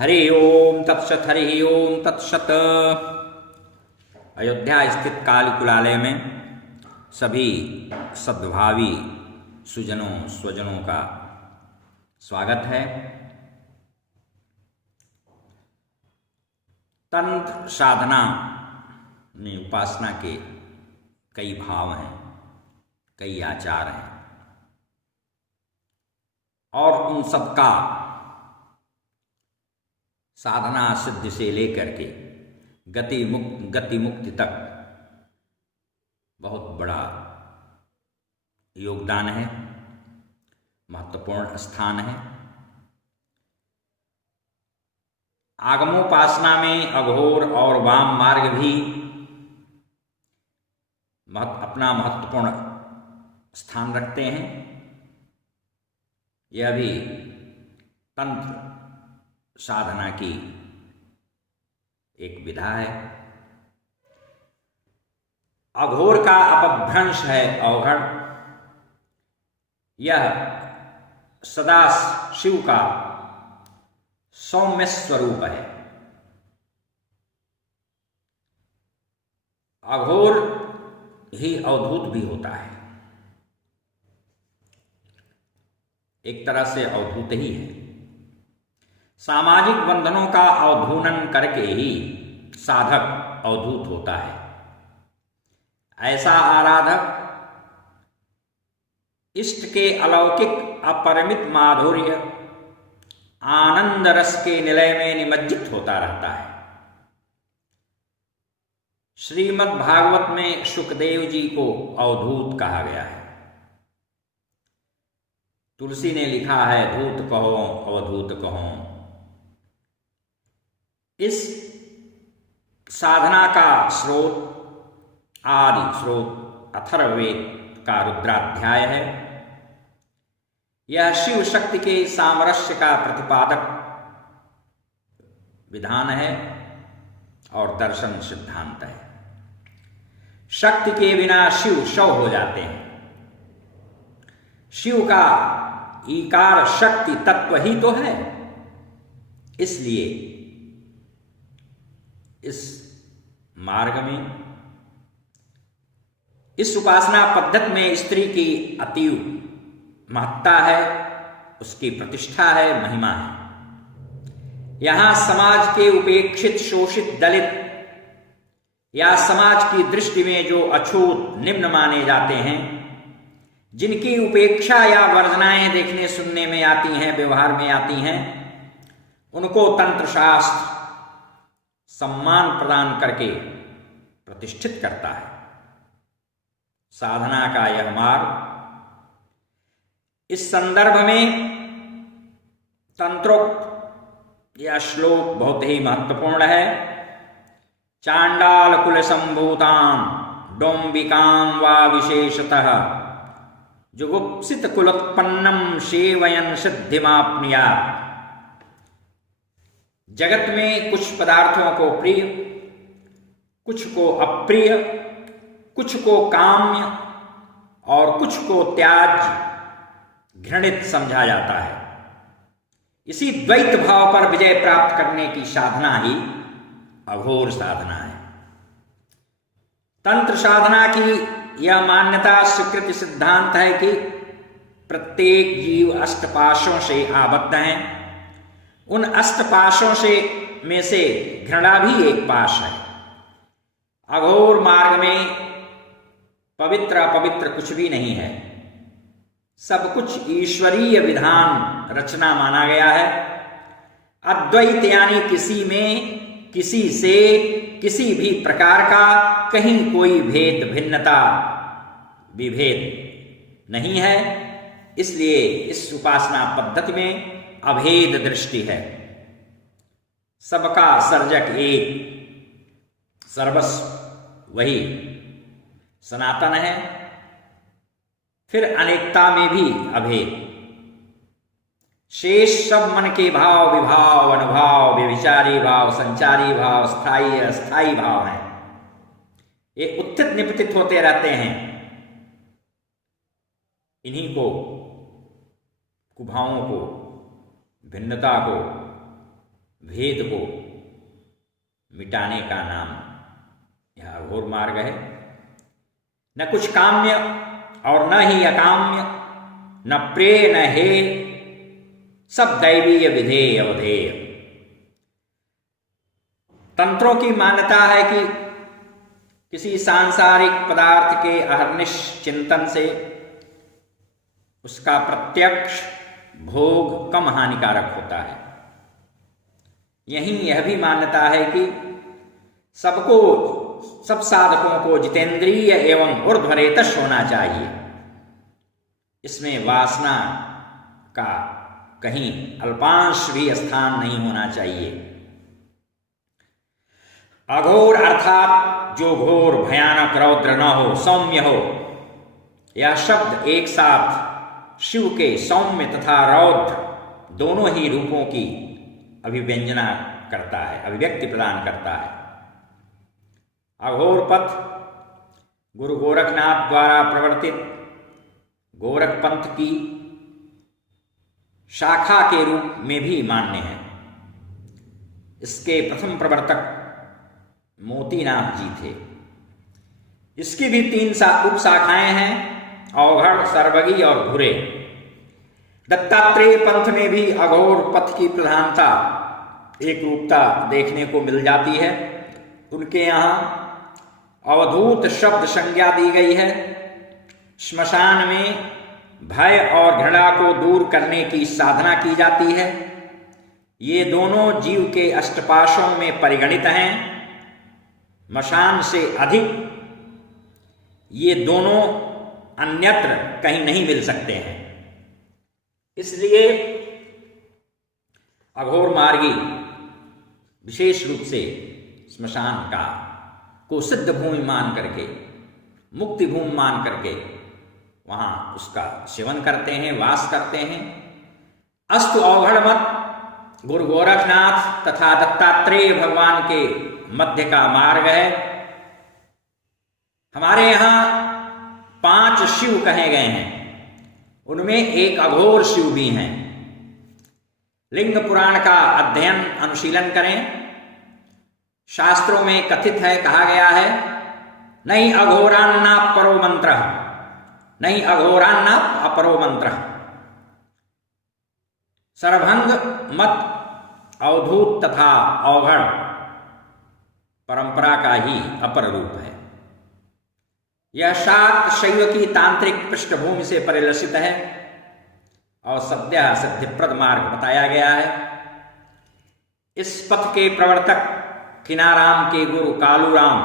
हरि ओम तत्सत हरि ओम तत्सत। अयोध्या स्थित कालकुलालय में सभी सद्भावी सुजनों स्वजनों का स्वागत है। तंत्र साधना में उपासना के कई भाव हैं, कई आचार हैं और उन सबका साधना सिद्धि से लेकर के गति मुक्ति तक बहुत बड़ा योगदान है, महत्वपूर्ण स्थान है। आगमोपासना में अघोर और वाम मार्ग भी अपना महत्वपूर्ण स्थान रखते हैं। यह भी तंत्र साधना की एक विधा है। अघोर का अपभ्रंश है अवघड़। यह सदा शिव का सौम्य स्वरूप है। अघोर ही अवधूत भी होता है, एक तरह से अवधूत ही है। सामाजिक बंधनों का अवधूनन करके ही साधक अवधूत होता है। ऐसा आराधक इष्ट के अलौकिक अपरिमित माधुर्य आनंद रस के निलय में निमज्जित होता रहता है। श्रीमद् भागवत में शुकदेव जी को अवधूत कहा गया है। तुलसी ने लिखा है, धूत कहो अवधूत कहो। इस साधना का स्रोत आदि स्रोत अथर्ववेद का रुद्राध्याय है। यह शिव शक्ति के सामरस्य का प्रतिपादक विधान है और दर्शन सिद्धांत है। शक्ति के बिना शिव शव हो जाते हैं। शिव का ईकार शक्ति तत्व ही तो है। इसलिए इस मार्ग में, इस उपासना पद्धति में स्त्री की अतीव महत्ता है, उसकी प्रतिष्ठा है, महिमा है। यहां समाज के उपेक्षित, शोषित, दलित या समाज की दृष्टि में जो अछूत, निम्न माने जाते हैं, जिनकी उपेक्षा या वर्जनाएं देखने सुनने में आती हैं, व्यवहार में आती हैं, उनको तंत्र शास्त्र सम्मान प्रदान करके प्रतिष्ठित करता है। साधना का यह मार्ग, इस संदर्भ में तंत्रोक्त यह श्लोक बहुत ही महत्वपूर्ण है। चांडाल कुल संभूतां डोम्बिकां वा विशेषतः जुगुप्सित कुलोत्पन्नम सेवयन सिद्धिमाप्नुयात्। जगत में कुछ पदार्थों को प्रिय, कुछ को अप्रिय, कुछ को काम्य और कुछ को त्याज्य, घृणित समझा जाता है। इसी द्वैत भाव पर विजय प्राप्त करने की साधना ही अघोर साधना है। तंत्र साधना की यह मान्यता, स्वीकृत सिद्धांत है कि प्रत्येक जीव अष्टपाशों से आबद्ध है। उन अष्टपाशों में से घृणा भी एक पाश है। अघोर मार्ग में पवित्र अपवित्र कुछ भी नहीं है। सब कुछ ईश्वरीय विधान रचना माना गया है। अद्वैत यानी किसी में, किसी से, किसी भी प्रकार का कहीं कोई भेद, भिन्नता, विभेद नहीं है। इसलिए इस उपासना पद्धति में अभेद दृष्टि है। सबका सर्जक एक, सर्वस्व वही सनातन है। फिर अनेकता में भी अभेद। शेष सब मन के भाव, विभाव, अनुभाव, व्यभिचारी भाव, संचारी भाव, स्थायी अस्थायी भाव हैं। ये उत्थित निपतित होते रहते हैं। इन्हीं को, कुभावों को, भिन्नता को, भेद को मिटाने का नाम यह अघोर मार्ग है। न कुछ काम्य और न ही अकाम्य, न प्रेय न हे, सब दैवीय विधेय अवधेय। तंत्रों की मान्यता है कि किसी सांसारिक पदार्थ के अहर्निश चिंतन से उसका प्रत्यक्ष भोग कम हानिकारक होता है। यहीं यह भी मान्यता है कि सब साधकों को जितेंद्रिय एवं ऊर्ध्वरेतस होना चाहिए। इसमें वासना का कहीं अल्पांश भी स्थान नहीं होना चाहिए। अघोर अर्थात जो घोर भयानक रौद्र न हो, सौम्य हो। यह शब्द एक साथ शिव के सौम्य तथा रौद्र दोनों ही रूपों की अभिव्यंजना करता है, अभिव्यक्ति प्रदान करता है। अघोर पथ गुरु गोरखनाथ द्वारा प्रवर्तित गोरख पंथ की शाखा के रूप में भी मान्य है। इसके प्रथम प्रवर्तक मोतीनाथ जी थे। इसकी भी 3 उपशाखाएं हैं, अवघड़, सर्वगी और घुरे। दत्तात्रेय पंथ में भी अघोर पथ की प्रधानता, एक रूपता देखने को मिल जाती है। उनके यहाँ अवधूत शब्द संज्ञा दी गई है। श्मशान में भय और घृणा को दूर करने की साधना की जाती है। ये दोनों जीव के अष्टपाशों में परिगणित हैं। मशान से अधिक ये दोनों अन्यत्र कहीं नहीं मिल सकते हैं। इसलिए अघोर मार्गी विशेष रूप से स्मशान को सिद्ध भूमि मान करके, मुक्ति भूमि मान करके वहां उसका सेवन करते हैं, वास करते हैं। अस्तु अवघड़ मत गुरु गोरखनाथ तथा दत्तात्रेय भगवान के मध्य का मार्ग है। हमारे यहां 5 शिव कहे गए हैं, उनमें एक अघोर शिव भी हैं। लिंग पुराण का अध्ययन अनुशीलन करें। शास्त्रों में कथित है, कहा गया है, नहीं अघोरान्ना परो मंत्र, नहीं अघोरान्ना अपरो मंत्र। सरभंग मत अवधूत तथा अवघड़ परंपरा का ही अपर रूप है। यह शाक्त शैव की तांत्रिक पृष्ठभूमि से परिलसित है और सद्यः सिद्धिप्रद मार्ग बताया गया है। इस पथ के प्रवर्तक किनाराम के गुरु कालूराम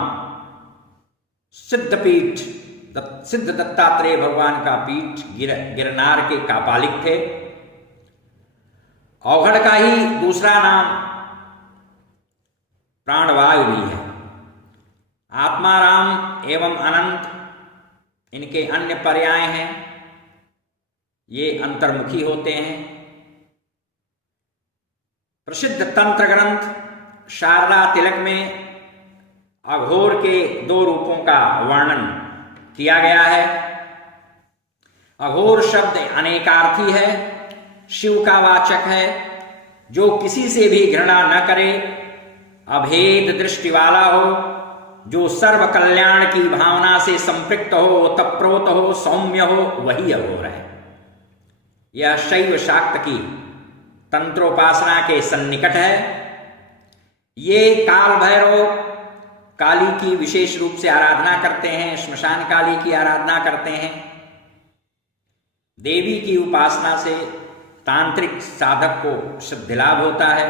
सिद्ध दत्तात्रेय भगवान का पीठ गिरनार के कापालिक थे। अवघड़ का ही दूसरा नाम प्राणवायु भी है। आत्माराम एवं अनंत इनके अन्य पर्याय हैं। ये अंतर्मुखी होते हैं। प्रसिद्ध तंत्र ग्रंथ शारदा तिलक में अघोर के 2 रूपों का वर्णन किया गया है। अघोर शब्द अनेकार्थी है, शिव का वाचक है, जो किसी से भी घृणा न करे, अभेद दृष्टि वाला हो, जो सर्व कल्याण की भावना से संपृक्त हो, तत्प्रोत हो, सौम्य हो, वही अघोर है। यह शैव शाक्त की तंत्रोपासना के सन्निकट है। ये काल भैरव काली की विशेष रूप से आराधना करते हैं, श्मशान काली की आराधना करते हैं। देवी की उपासना से तांत्रिक साधक को सिद्धि लाभ होता है।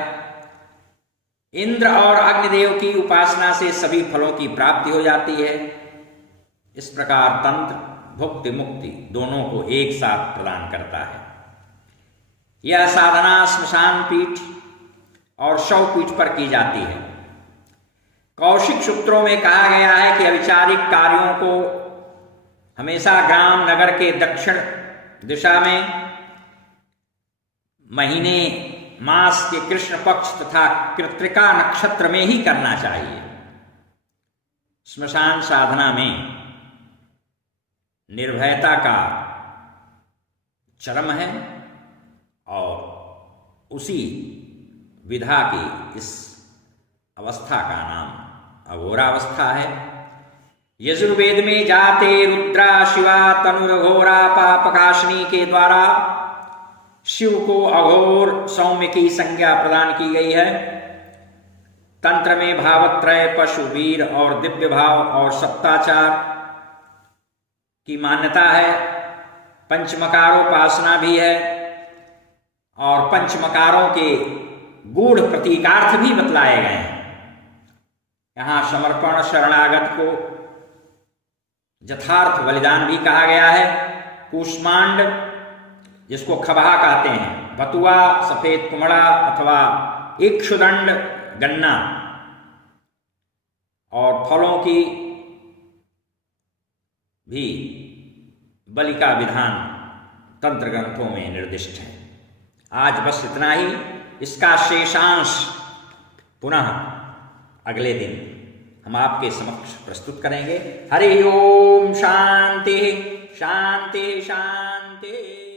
इंद्र और अग्निदेव की उपासना से सभी फलों की प्राप्ति हो जाती है। इस प्रकार तंत्र भुक्ति मुक्ति दोनों को एक साथ प्रदान करता है। यह साधना श्मशान पीठ और शव पीठ पर की जाती है। कौशिक सूत्रों में कहा गया है कि अविचारिक कार्यों को हमेशा ग्राम नगर के दक्षिण दिशा में महीने मास के कृष्ण पक्ष तथा कृत्तिका नक्षत्र में ही करना चाहिए। श्मशान साधना में निर्भयता का चरम है और उसी विधा की इस अवस्था का नाम अघोरावस्था है। यजुर्वेद में जाते रुद्रा शिवा तनुर्घोरा पापकाशिनी के द्वारा शिव को अघोर सौम्य की संज्ञा प्रदान की गई है। तंत्र में भावत्रय, पशु, वीर और दिव्य भाव और सत्ताचार की मान्यता है। पंचमकारोपासना भी है और पंचमकारों के गूढ़ प्रतीकार्थ भी बतलाए गए हैं। यहां समर्पण, शरणागत को यथार्थ बलिदान भी कहा गया है। कूष्मांड, जिसको खबहा कहते हैं, बतुआ, सफेद कुमड़ा अथवा इक्षुदंड गन्ना और फलों की भी बलि का विधान तंत्र ग्रंथों में निर्दिष्ट है। आज बस इतना ही। इसका शेषांश पुनः अगले दिन हम आपके समक्ष प्रस्तुत करेंगे। हरि ओम। शांति शांति शांति।